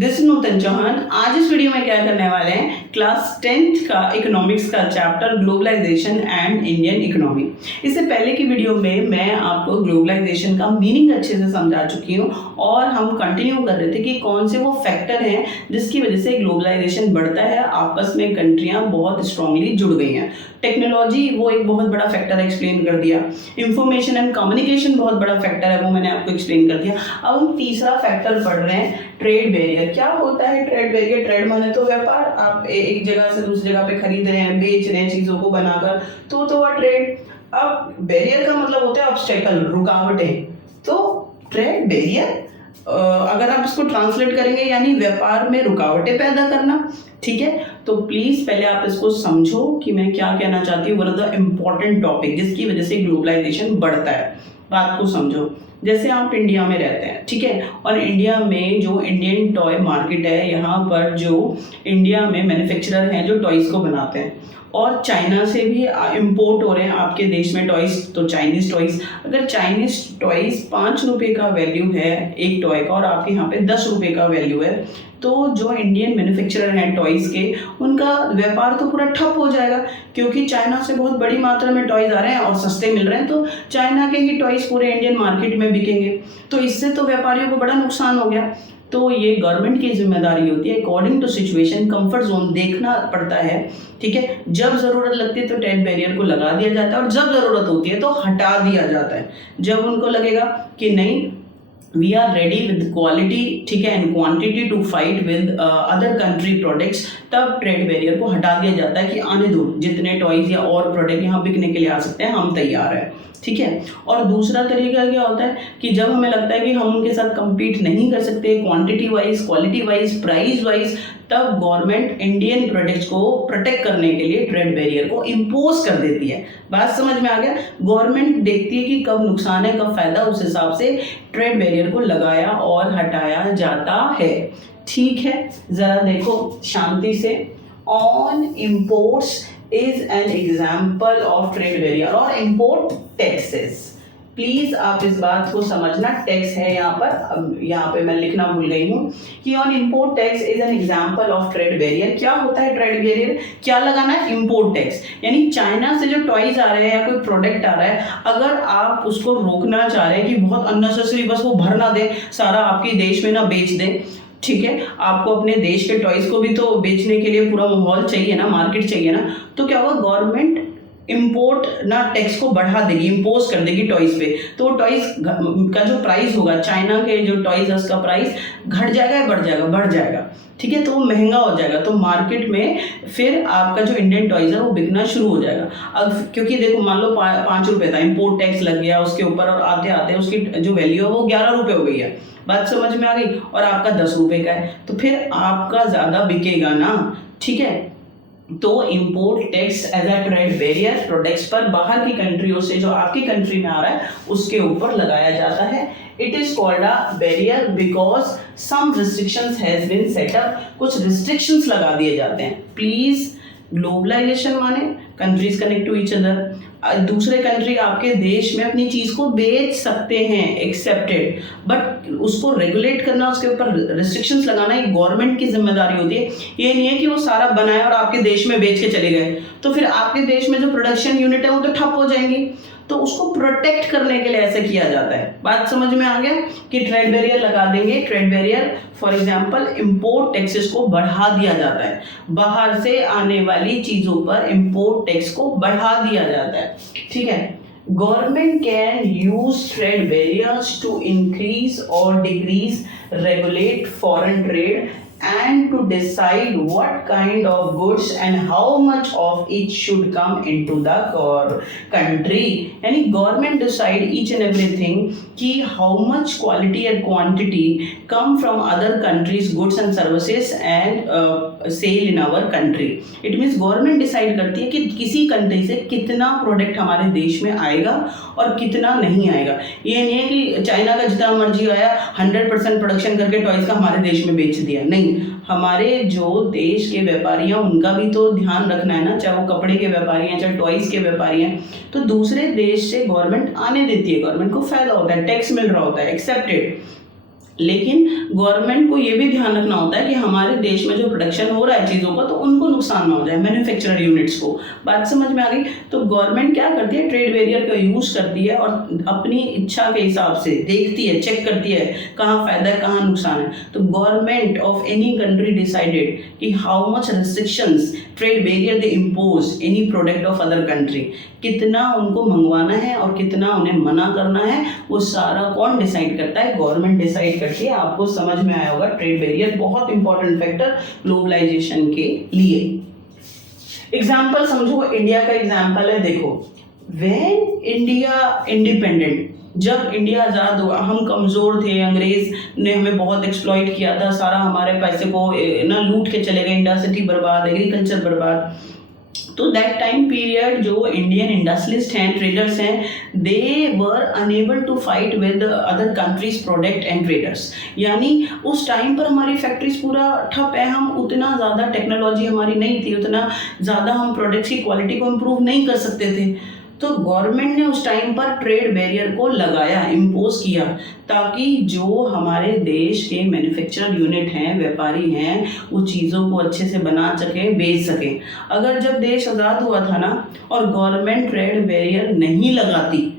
This is नूतन चौहान। आज इस video में क्या करने वाले हैं, क्लास 10th का इकोनॉमिक्स का chapter globalisation and Indian economy. इससे पहले की वीडियो में मैं आपको ग्लोबलाइजेशन का मीनिंग अच्छे से समझा चुकी हूँ और हम कंटिन्यू कर रहे थे कि कौन से वो फैक्टर हैं जिसकी वजह से ग्लोबलाइजेशन बढ़ता है, आपस में कंट्रियाँ बहुत स्ट्रांगली जुड़ गई हैं। टेक्नोलॉजी वो एक बहुत बड़ा फैक्टर एक्सप्लेन कर दिया, इंफॉर्मेशन एंड कम्युनिकेशन बहुत बड़ा फैक्टर है, वो मैंने आपको एक्सप्लेन कर दिया। अब हम तीसरा फैक्टर पढ़ रहे हैं, ट्रेड बैरियर। क्या होता है ट्रेड बैरियर? ट्रेड माने तो व्यापार, आप एक जगह से दूसरी जगह पे खरीद रहे हैं, बेच रहे हैं चीज़ों को बनाकर, तो वह ट्रेड। अब बैरियर का मतलब होता है ऑब्स्टेकल, रुकावटें। तो ट्रेड बैरियर अगर आप इसको ट्रांसलेट करेंगे यानी व्यापार में रुकावटें पैदा करना, ठीक है। तो प्लीज़ पहले आप इसको समझो कि मैं क्या कहना चाहती हूँ। One of the important topic जिसकी वजह से ग्लोबलाइजेशन बढ़ता है, बात को समझो। जैसे आप इंडिया में रहते हैं, ठीक है, और इंडिया में जो इंडियन टॉय मार्केट है, यहाँ पर जो इंडिया में मैन्युफैक्चरर हैं जो टॉयज़ को बनाते हैं, और चाइना से भी इंपोर्ट हो रहे हैं आपके देश में टॉयज़, तो चाइनीज़ टॉयज़। अगर चाइनीज़ टॉयज़ 5 रुपये का वैल्यू है एक टॉय का और आपके यहाँ पे 10 रुपये का वैल्यू है, तो जो इंडियन मैन्युफैक्चरर हैं टॉयज़ के, उनका व्यापार तो पूरा ठप हो जाएगा, क्योंकि चाइना से बहुत बड़ी मात्रा में टॉयज़ आ रहे हैं और सस्ते मिल रहे हैं, तो चाइना के ही टॉयज़ पूरे इंडियन मार्केट में बिकेंगे। तो इससे तो व्यापारियों को बड़ा नुकसान हो गया। तो ये गवर्नमेंट की जिम्मेदारी होती है, according to situation comfort zone देखना पड़ता है, ठीक है। जब ज़रूरत लगती है तो ट्रेड बैरियर को लगा दिया जाता है और जब ज़रूरत होती है तो हटा दिया जाता है। जब उनको लगेगा कि नहीं, we are ready with quality, ठीक है, and quantity to fight with other country products, तब ट्रेड बैरियर को हटा दिया जाता है कि आने दो, जितने टॉयज़ या और प्रोडक्ट यहाँ बिकने के लिए आ सकते हैं, हम तैयार हैं, ठीक है। और दूसरा तरीका क्या होता है कि जब हमें लगता है कि हम उनके साथ compete नहीं कर सकते quantity wise, quality wise, price wise, तब गवर्नमेंट इंडियन प्रोडक्ट्स को प्रोटेक्ट करने के लिए ट्रेड बैरियर को इम्पोज कर देती है। बात समझ में आ गया? गवर्नमेंट देखती है कि कब नुकसान है कब फायदा, उस हिसाब से ट्रेड बैरियर को लगाया और हटाया जाता है, ठीक है। जरा देखो शांति से। On imports is an example of trade barrier और import taxes। प्लीज आप इस बात को समझना, टैक्स है यहाँ पर, अब यहाँ पे मैं लिखना भूल गई हूँ कि on import tax is an example of trade barrier. क्या होता है ट्रेड बैरियर? क्या लगाना है? इम्पोर्ट टैक्स, यानी चाइना से जो टॉयज आ रहे हैं या कोई प्रोडक्ट आ रहा है, अगर आप उसको रोकना चाह रहे हैं कि बहुत अननेसेसरी बस वो भर ना दे, सारा आपके देश में ना बेच दे, ठीक है, आपको अपने देश के टॉयज को भी तो बेचने के लिए पूरा माहौल चाहिए ना, मार्केट चाहिए ना, तो क्या होगा, गवर्नमेंट इंपोर्ट ना टैक्स को बढ़ा देगी, इम्पोज कर देगी टॉयज पे। तो टॉयज का जो प्राइस होगा, चाइना के जो टॉयज है उसका प्राइस घट जाएगा या बढ़ जाएगा? बढ़ जाएगा, ठीक है। तो वो महंगा हो जाएगा, तो मार्केट में फिर आपका जो इंडियन टॉयज है वो बिकना शुरू हो जाएगा। अब क्योंकि देखो मान लो 5 रुपये था, इम्पोर्ट टैक्स लग गया उसके ऊपर, और आते आते उसकी जो वैल्यू है वो 11 रुपये हो गई है। बात समझ में आ गई? और आपका 10 रुपये का है, तो फिर आपका ज़्यादा बिकेगा ना, ठीक है। तो import tax as a trade barrier products पर बाहर की कंट्रियों से जो आपकी कंट्री में आ रहा है उसके ऊपर लगाया जाता है। It is called a barrier because some restrictions has been set up. कुछ रिस्ट्रिक्शंस लगा दिए जाते हैं। प्लीज, ग्लोबलाइजेशन माने countries connect to each other, दूसरे कंट्री आपके देश में अपनी चीज़ को बेच सकते हैं, एक्सेप्टेड, बट उसको रेगुलेट करना, उसके ऊपर रिस्ट्रिक्शंस लगाना एक गवर्नमेंट की जिम्मेदारी होती है। ये नहीं है कि वो सारा बनाए और आपके देश में बेच के चले गए, तो फिर आपके देश में जो प्रोडक्शन यूनिट है वो तो ठप हो जाएंगी। तो उसको प्रोटेक्ट करने के लिए ऐसा किया जाता है। बात समझ में आ गया कि ट्रेड बैरियर लगा देंगे। Trade barrier for example import taxes को बढ़ा दिया जाता है, बाहर से आने वाली चीज़ों पर इंपोर्ट टैक्स को बढ़ा दिया जाता है, ठीक है। Government can use trade barriers to increase और decrease, regulate foreign trade and to decide what kind of goods and how much of each should come into the country। यानी government decide each and everything कि how much quality and quantity come from other countries goods and services and sale in our country. It means government decide करती है कि किसी country से कितना product हमारे देश में आएगा और कितना नहीं आएगा। ये नहीं है कि चाइना का जितना मर्जी आया 100% प्रोडक्शन करके टॉयज का हमारे देश में बेच दिया, नहीं। हमारे जो देश के व्यापारी हैं उनका भी तो ध्यान रखना है ना, चाहे वो कपड़े के व्यापारी हैं चाहे टॉयज के व्यापारी हैं, तो दूसरे देश से गवर्नमेंट आने देती है, गवर्नमेंट को फायदा होता है, टैक्स मिल रहा होता है, एक्सेप्टेड। लेकिन गवर्नमेंट को ये भी ध्यान रखना होता है कि हमारे देश में जो प्रोडक्शन हो रहा है चीज़ों का, तो उनको नुकसान ना हो जाए, मैन्युफैक्चरर यूनिट्स को। बात समझ में आ गई? तो गवर्नमेंट क्या करती है, ट्रेड बैरियर का यूज़ करती है और अपनी इच्छा के हिसाब से देखती है, चेक करती है कहाँ फ़ायदा है कहाँ नुकसान है। तो government of any country decided कि how much restrictions trade barrier they impose any product of other country, कितना उनको मंगवाना है और कितना उन्हें मना करना है, वो सारा कौन डिसाइड करता है? गवर्नमेंट डिसाइड करती है। आपको समझ में आया होगा, ट्रेड बैरियर बहुत इंपॉर्टेंट फैक्टर ग्लोबलाइजेशन के लिए। एग्जाम्पल समझो, इंडिया का एग्जाम्पल है। देखो, व्हेन इंडिया इंडिपेंडेंट, जब इंडिया आज़ाद हुआ, हम कमज़ोर थे, अंग्रेज़ ने हमें बहुत एक्सप्लॉइट किया था, सारा हमारे पैसे को ना लूट के चले गए, इंडस्ट्री बर्बाद, एग्रीकल्चर बर्बाद। तो दैट टाइम पीरियड जो इंडियन इंडस्ट्रियलिस्ट हैं, ट्रेडर्स हैं, they were unable to fight with other countries product and traders. यानी उस टाइम पर हमारी फैक्ट्रीज पूरा ठप है, हम उतना ज़्यादा टेक्नोलॉजी हमारी नहीं थी, उतना ज़्यादा हम प्रोडक्ट्स की क्वालिटी को इम्प्रूव नहीं कर सकते थे। तो गवर्नमेंट ने उस टाइम पर ट्रेड बैरियर को लगाया, इम्पोज किया, ताकि जो हमारे देश के मैन्युफैक्चरर यूनिट हैं, व्यापारी हैं, वो चीज़ों को अच्छे से बना सके, बेच सके। अगर जब देश आज़ाद हुआ था ना और गवर्नमेंट ट्रेड बैरियर नहीं लगाती,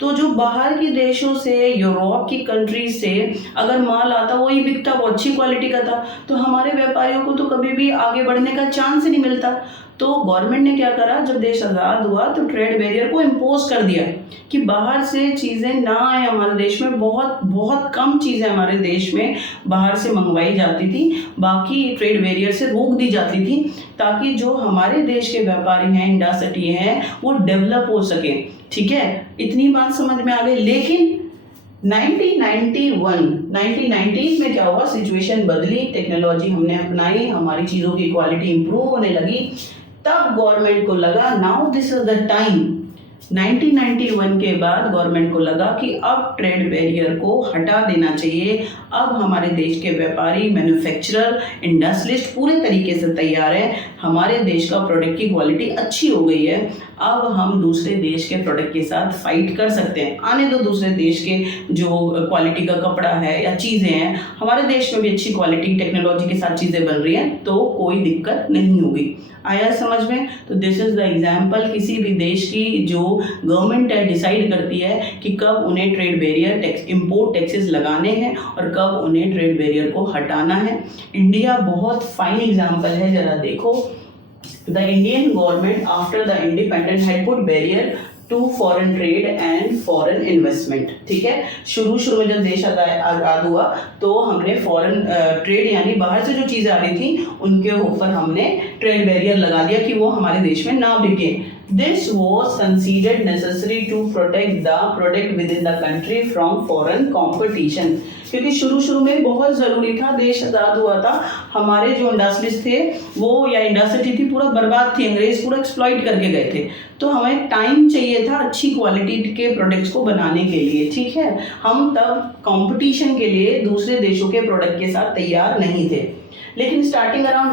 तो जो बाहर के देशों से, यूरोप की कंट्रीज से अगर माल आता, वही बिकता, वो अच्छी क्वालिटी का था, तो हमारे व्यापारियों को तो कभी भी आगे बढ़ने का चांस ही नहीं मिलता। तो गवर्नमेंट ने क्या करा, जब देश आज़ाद हुआ तो ट्रेड बैरियर को इम्पोज कर दिया कि बाहर से चीज़ें ना आए हमारे देश में। बहुत बहुत कम चीज़ें हमारे देश में बाहर से मंगवाई जाती थी, बाकी ट्रेड बैरियर से रोक दी जाती थी, ताकि जो हमारे देश के व्यापारी हैं, इंडस्ट्री हैं, वो डेवलप हो सके। ठीक है, इतनी बात समझ में आ गई। लेकिन 1990s में क्या हुआ, सिचुएशन बदली, टेक्नोलॉजी हमने अपनाई, हमारी चीज़ों की क्वालिटी इंप्रूव होने लगी। तब गवर्नमेंट को लगा now this is the time. 1991 के बाद गवर्नमेंट को लगा कि अब ट्रेड बैरियर को हटा देना चाहिए। अब हमारे देश के व्यापारी, मैन्युफैक्चरर, इंडस्ट्रियलिस्ट पूरे तरीके से तैयार हैं, हमारे देश का प्रोडक्ट की क्वालिटी अच्छी हो गई है, अब हम दूसरे देश के प्रोडक्ट के साथ फाइट कर सकते हैं। आने दो दूसरे देश के जो क्वालिटी का कपड़ा है या चीज़ें हैं, हमारे देश में भी अच्छी क्वालिटी टेक्नोलॉजी के साथ चीज़ें बन रही हैं, तो कोई दिक्कत नहीं होगी। आया समझ में? तो दिस इज द एग्जाम्पल किसी भी देश की जो गवर्नमेंट है डिसाइड करती है कि कब उन्हें ट्रेड बैरियर इंपोर्ट टैक्सेस लगाने हैं और कब उन्हें ट्रेड बैरियर को हटाना है। इंडिया बहुत फाइन एग्जाम्पल है, जरा देखो। The Indian government after the independence had put barrier to foreign trade and foreign investment. ठीक है, शुरू में जब देश आज़ाद हुआ तो हमने फॉरेन ट्रेड यानी बाहर से जो चीज़ें आ रही थी उनके ऊपर हमने ट्रेड बैरियर लगा दिया कि वो हमारे देश में ना बिके। This was considered necessary to protect the product within the country from foreign competition। क्योंकि शुरू में बहुत ज़रूरी था, देश आज़ाद हुआ था, हमारे जो इंडस्ट्रीज थे वो या इंडस्ट्री थी पूरा बर्बाद थी, अंग्रेज पूरा एक्सप्लॉइट करके गए थे, तो हमें टाइम चाहिए था अच्छी क्वालिटी के प्रोडक्ट्स को बनाने के लिए। ठीक है, हम तब कंपटीशन के लिए दूसरे देशों के प्रोडक्ट के साथ तैयार नहीं थे। लेकिन स्टार्टिंग अराउंड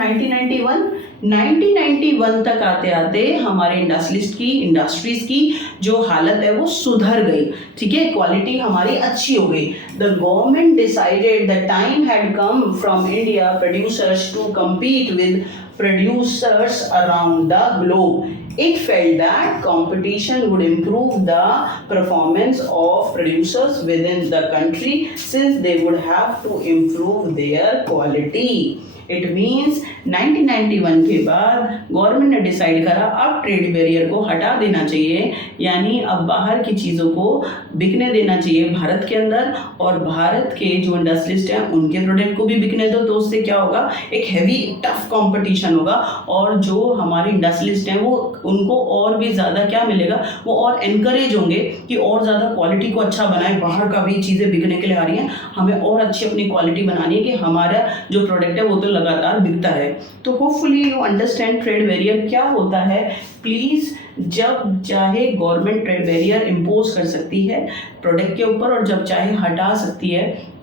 1991 तक आते आते हमारे इंडस्ट्रीज की जो हालत है वो सुधर गई। ठीक है, क्वालिटी हमारी अच्छी हो गई। The government decided the time had come from India producers to compete with producers around the globe. It felt that competition would improve the performance of producers within the country since they would have to improve their quality. It means 1991 के बाद government ने decide करा अब trade barrier को हटा देना चाहिए, यानी अब बाहर की चीज़ों को बिकने देना चाहिए भारत के अंदर, और भारत के जो इंडस्ट्रियलिस्ट हैं उनके प्रोडक्ट को भी बिकने दो। तो उससे क्या होगा, एक हैवी टफ कंपटीशन होगा, और जो हमारे इंडस्ट्रियलिस्ट हैं वो उनको और भी ज़्यादा क्या मिलेगा, वो और एनकरेज होंगे कि और ज़्यादा क्वालिटी को अच्छा बनाए। बाहर का भी चीज़ें बिकने के लिए आ रही हैं, हमें और अच्छी अपनी क्वालिटी बनानी है कि हमारा जो प्रोडक्ट है वो तो लगातार बिकता है। तो hopefully you understand trade barrier क्या होता है। प्लीज़, जब चाहे गवर्नमेंट ट्रेड बैरियर इम्पोज कर सकती है प्रोडक्ट के ऊपर, और जब चाहे हटा सकती है।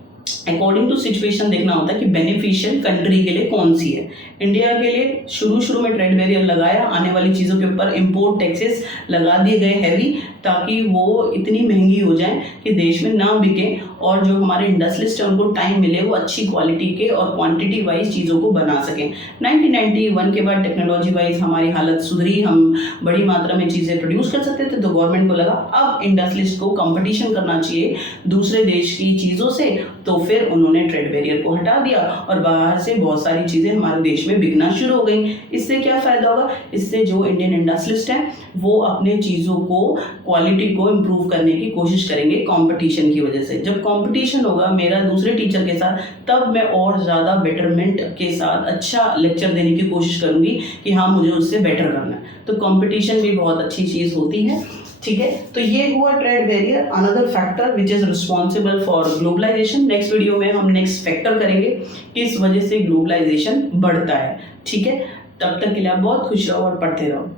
अकॉर्डिंग टू सिचुएशन देखना होता है कि बेनिफिशियल कंट्री के लिए कौन सी है। इंडिया के लिए शुरू में ट्रेड बैरियर लगाया, आने वाली चीज़ों के ऊपर इंपोर्ट टैक्सेस लगा दिए गए हैवी, ताकि वो इतनी महंगी हो जाए कि देश में ना बिके और जो हमारे इंडस्ट्रियलिस्ट हैं उनको टाइम मिले वो अच्छी क्वालिटी के और क्वांटिटी वाइज चीज़ों को बना सकें। 1991 के बाद टेक्नोलॉजी वाइज हमारी हालत सुधरी, हम बड़ी मात्रा में चीज़ें प्रोड्यूस कर सकते थे, तो गवर्नमेंट को लगा अब इंडस्ट्रियलिस्ट को कंपटीशन करना चाहिए दूसरे देश की चीज़ों से, तो फिर उन्होंने ट्रेड बैरियर को हटा दिया और बाहर से बहुत सारी चीज़ें हमारे देश में बिकना शुरू हो गई। इससे क्या फ़ायदा होगा? इससे जो इंडियन इंडस्ट्रियलिस्ट हैं वो अपने चीज़ों को क्वालिटी को इम्प्रूव करने की कोशिश करेंगे कंपटीशन की वजह से। जब कंपटीशन होगा मेरा दूसरे टीचर के साथ, तब मैं और ज़्यादा बेटरमेंट के साथ अच्छा लेक्चर देने की कोशिश करूँगी कि हाँ मुझे उससे बेटर करना है। तो कंपटीशन भी बहुत अच्छी चीज़ होती है, ठीक है। तो ये हुआ trade barrier, another factor which is responsible for globalisation. Next video में हम नेक्स्ट फैक्टर करेंगे किस वजह से ग्लोबलाइजेशन बढ़ता है, ठीक है। तब तक के लिए आप बहुत खुश रहो और पढ़ते रहो।